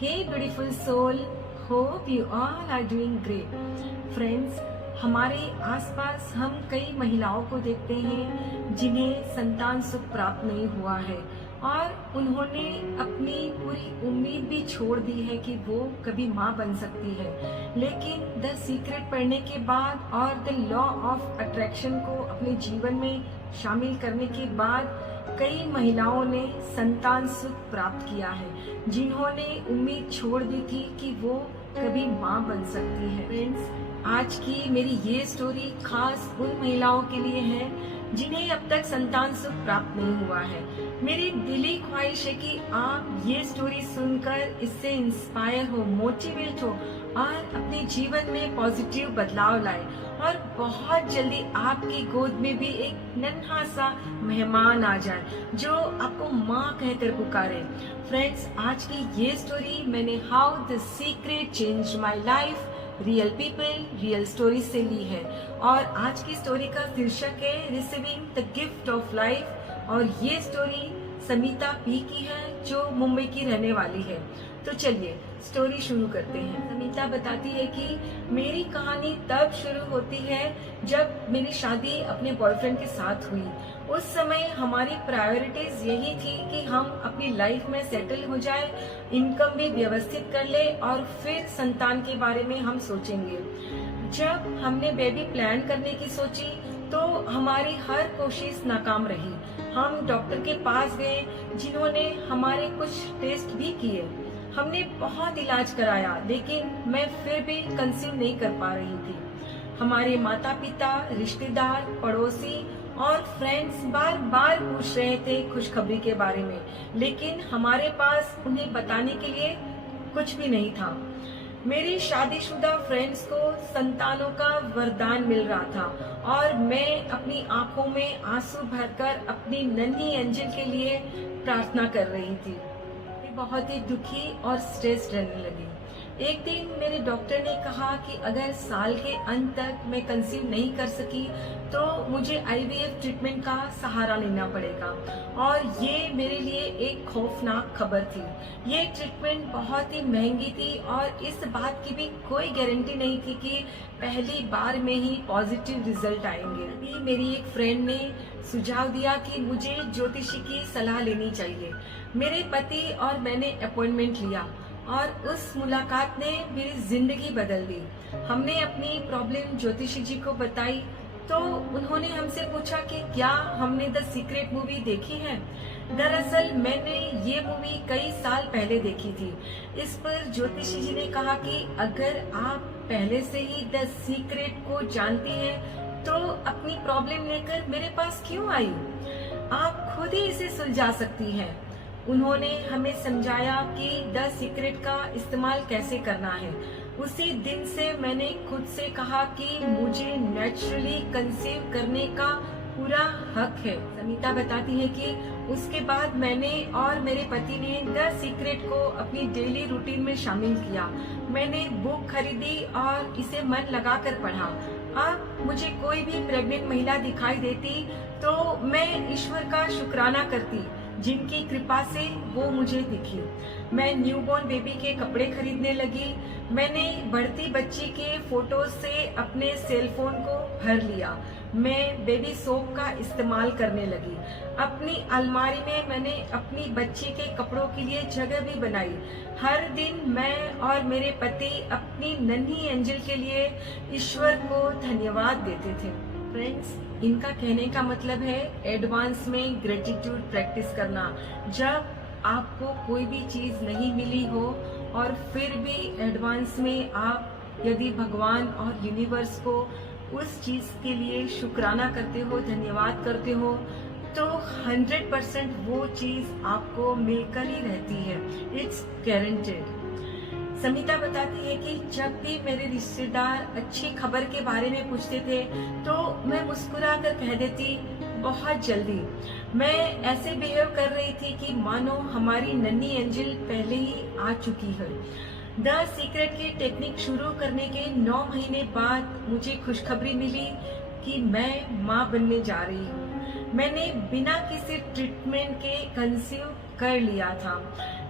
Hey beautiful soul, hope you all are doing great. Friends, हमारे आसपास हम कई महिलाओं को देखते हैं जिन्हें संतान सुख प्राप्त नहीं हुआ है और उन्होंने अपनी पूरी उम्मीद भी छोड़ दी है कि वो कभी माँ बन सकती है। लेकिन द सीक्रेट पढ़ने के बाद और द लॉ ऑफ अट्रैक्शन को अपने जीवन में शामिल करने के बाद कई महिलाओं ने संतान सुख प्राप्त किया है जिन्होंने उम्मीद छोड़ दी थी कि वो कभी माँ बन सकती है। फ्रेंड्स, आज की मेरी ये स्टोरी खास उन महिलाओं के लिए है जिन्हें अब तक संतान सुख प्राप्त नहीं हुआ है। मेरी दिली ख्वाहिश है कि आप ये स्टोरी सुनकर इससे इंस्पायर हो, मोटिवेट हो और अपने जीवन में पॉजिटिव बदलाव लाए और बहुत जल्दी आपकी गोद में भी एक नन्हा सा मेहमान आ जाए जो आपको माँ कहकर पुकारे। फ्रेंड्स, आज की ये स्टोरी मैंने how the secret change my life real people real story से ली है और आज की स्टोरी का शीर्षक है receiving the gift of life और ये स्टोरी समिता पी की है जो मुंबई की रहने वाली है। तो चलिए स्टोरी शुरू करते हैं। समिता बताती है कि मेरी कहानी तब शुरू होती है जब मेरी शादी अपने बॉयफ्रेंड के साथ हुई। उस समय हमारी प्रायोरिटीज यही थी कि हम अपनी लाइफ में सेटल हो जाए, इनकम भी व्यवस्थित कर ले और फिर संतान के बारे में हम सोचेंगे। जब हमने बेबी प्लान करने की सोची तो हमारी हर कोशिश नाकाम रही। हम डॉक्टर के पास गए जिन्होंने हमारे कुछ टेस्ट भी किए। हमने बहुत इलाज कराया लेकिन मैं फिर भी कंसीव नहीं कर पा रही थी। हमारे माता पिता, रिश्तेदार, पड़ोसी और फ्रेंड्स बार बार पूछ रहे थे खुशखबरी के बारे में, लेकिन हमारे पास उन्हें बताने के लिए कुछ भी नहीं था। मेरी शादीशुदा फ्रेंड्स को संतानों का वरदान मिल रहा था और मैं अपनी आंखों में आंसू भरकर अपनी नन्ही एंजल के लिए प्रार्थना कर रही थी। मैं बहुत ही दुखी और स्ट्रेस्ड रहने लगी। एक दिन मेरे डॉक्टर ने कहा कि अगर साल के अंत तक मैं कंसीव नहीं कर सकी तो मुझे आईवीएफ ट्रीटमेंट का सहारा लेना पड़ेगा और ये मेरे लिए एक खौफनाक खबर थी। ये ट्रीटमेंट बहुत ही महंगी थी और इस बात की भी कोई गारंटी नहीं थी कि पहली बार में ही पॉजिटिव रिजल्ट आएंगे। अभी मेरी एक फ्रेंड ने सुझाव दिया कि मुझे ज्योतिषी की सलाह लेनी चाहिए। मेरे पति और मैंने अपॉइंटमेंट लिया और उस मुलाकात ने मेरी जिंदगी बदल दी। हमने अपनी प्रॉब्लम ज्योतिषी जी को बताई तो उन्होंने हमसे पूछा कि क्या हमने द सीक्रेट मूवी देखी है। दरअसल मैंने ये मूवी कई साल पहले देखी थी। इस पर ज्योतिषी जी ने कहा कि अगर आप पहले से ही द सीक्रेट को जानती हैं तो अपनी प्रॉब्लम लेकर मेरे पास क्यों आई, आप खुद ही इसे सुलझा सकती हैं। उन्होंने हमें समझाया कि द सीक्रेट का इस्तेमाल कैसे करना है। उसी दिन से मैंने खुद से कहा कि मुझे नेचुरली कंसीव करने का पूरा हक है। समिता बताती है कि उसके बाद मैंने और मेरे पति ने द सीक्रेट को अपनी डेली रूटीन में शामिल किया। मैंने बुक खरीदी और इसे मन लगाकर पढ़ा। अब मुझे कोई भी प्रेग्नेंट महिला दिखाई देती तो मैं ईश्वर का शुक्राना करती जिनकी कृपा से वो मुझे दिखी। मैं न्यूबॉर्न बेबी के कपड़े खरीदने लगी। मैंने बढ़ती बच्ची के फोटोज से अपने सेल फोन को भर लिया। मैं बेबी सोप का इस्तेमाल करने लगी। अपनी अलमारी में मैंने अपनी बच्ची के कपड़ों के लिए जगह भी बनाई। हर दिन मैं और मेरे पति अपनी नन्ही एंजल के लिए ईश्वर को धन्यवाद देते थे। फ्रेंड्स, इनका कहने का मतलब है एडवांस में ग्रेटिट्यूड प्रैक्टिस करना। जब आपको कोई भी चीज नहीं मिली हो और फिर भी एडवांस में आप यदि भगवान और यूनिवर्स को उस चीज के लिए शुक्राना करते हो, धन्यवाद करते हो, तो 100% वो चीज आपको मिलकर ही रहती है। It's guaranteed. समिता बताती है कि जब भी मेरे रिश्तेदार अच्छी खबर के बारे में पूछते थे तो मैं मुस्कुराकर कह देती बहुत जल्दी। मैं ऐसे बिहेव कर रही थी कि मानो हमारी नन्ही एंजल पहले ही आ चुकी है। द सीक्रेट की टेक्निक शुरू करने के 9 महीने बाद मुझे खुशखबरी मिली कि मैं माँ बनने जा रही हूँ। मैंने बिना किसी ट्रीटमेंट के कंसीव कर लिया था।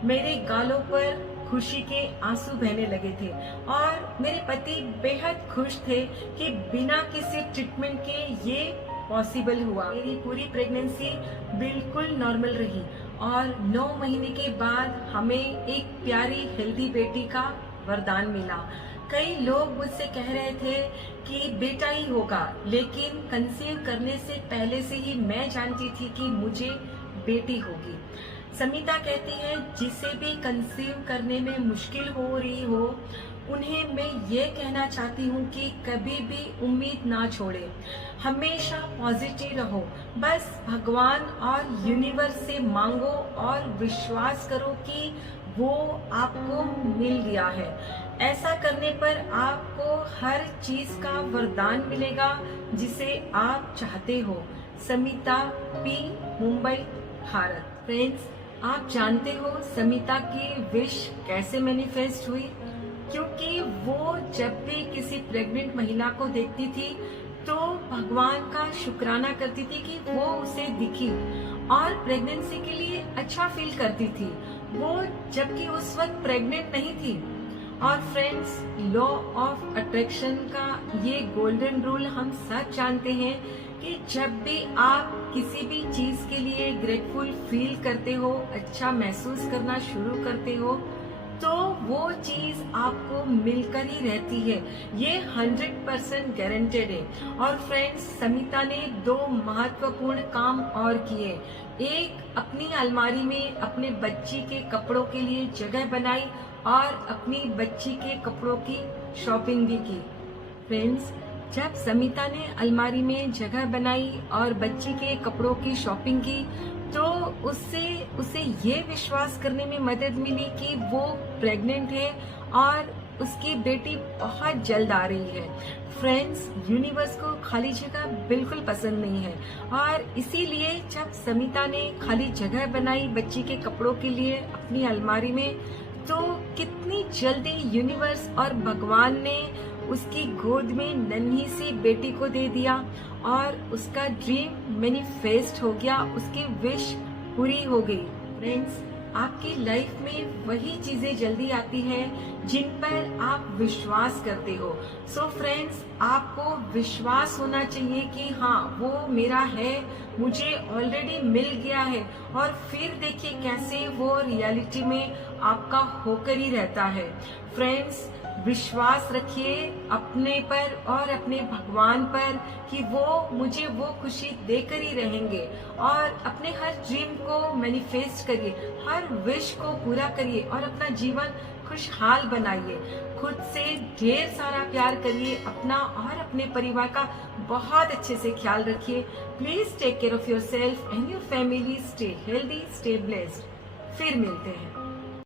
मेरे गालों पर खुशी के आंसू बहने लगे थे और मेरे पति बेहद खुश थे कि बिना किसी ट्रीटमेंट के ये पॉसिबल हुआ। मेरी पूरी प्रेगनेंसी बिल्कुल नॉर्मल रही और 9 महीने के बाद हमें एक प्यारी हेल्दी बेटी का वरदान मिला। कई लोग मुझसे कह रहे थे कि बेटा ही होगा, लेकिन कंसीव करने से पहले से ही मैं जानती थी कि मुझे बेटी होगी। समिता कहती है जिसे भी कंसीव करने में मुश्किल हो रही हो उन्हें मैं ये कहना चाहती हूँ कि कभी भी उम्मीद ना छोड़े, हमेशा पॉजिटिव रहो, बस भगवान और यूनिवर्स से मांगो और विश्वास करो कि वो आपको मिल गया है। ऐसा करने पर आपको हर चीज का वरदान मिलेगा जिसे आप चाहते हो। समिता पी, मुंबई, भारत। फ्रेंड्स, आप जानते हो समिता की विश कैसे मैनिफेस्ट हुई? क्योंकि वो जब भी किसी प्रेग्नेंट महिला को देखती थी तो भगवान का शुक्राना करती थी कि वो उसे दिखी और प्रेगनेंसी के लिए अच्छा फील करती थी, वो जबकि उस वक्त प्रेग्नेंट नहीं थी। और फ्रेंड्स, लॉ ऑफ अट्रैक्शन का ये गोल्डन रूल हम सब जानते हैं कि जब भी आप किसी भी चीज के लिए ग्रेटफुल फील करते हो, अच्छा महसूस करना शुरू करते हो, तो वो चीज आपको मिलकर ही रहती है। ये 100% गारंटेड है। और फ्रेंड्स, समिता ने 2 महत्वपूर्ण काम और किए। एक, अपनी अलमारी में अपने बच्ची के कपड़ों के लिए जगह बनाई और अपनी बच्ची के कपड़ों की शॉपिंग भी की। फ्रेंड्स, जब समिता ने अलमारी में जगह बनाई और बच्ची के कपड़ों की शॉपिंग की तो उससे उसे ये विश्वास करने में मदद मिली कि वो प्रेग्नेंट है और उसकी बेटी बहुत जल्द आ रही है। फ्रेंड्स, यूनिवर्स को खाली जगह बिल्कुल पसंद नहीं है और इसीलिए जब समिता ने खाली जगह बनाई बच्ची के कपड़ों के लिए अपनी अलमारी में, तो कितनी जल्दी यूनिवर्स और भगवान ने उसकी गोद में नन्ही सी बेटी को दे दिया और उसका ड्रीम मैनिफेस्ट हो गया, उसकी विश पूरी हो गई। फ्रेंड्स, आपकी लाइफ में वही चीजें जल्दी आती हैं जिन पर आप विश्वास करते हो। सो फ्रेंड्स, आपको विश्वास होना चाहिए कि हाँ, वो मेरा है, मुझे ऑलरेडी मिल गया है। और फिर देखिए कैसे वो रियलिटी में आपका होकर ही रहता है। फ्रेंड्स, विश्वास रखिए अपने पर और अपने भगवान पर कि वो मुझे वो खुशी देकर ही रहेंगे। और अपने हर ड्रीम को मैनिफेस्ट करिए, हर विश को पूरा करिए और अपना जीवन खुशहाल बनाइए। खुद से ढेर सारा प्यार करिए, अपना और अपने परिवार का बहुत अच्छे से ख्याल रखिए। Please take care of yourself and your family. Stay healthy, stay blessed. फिर मिलते हैं।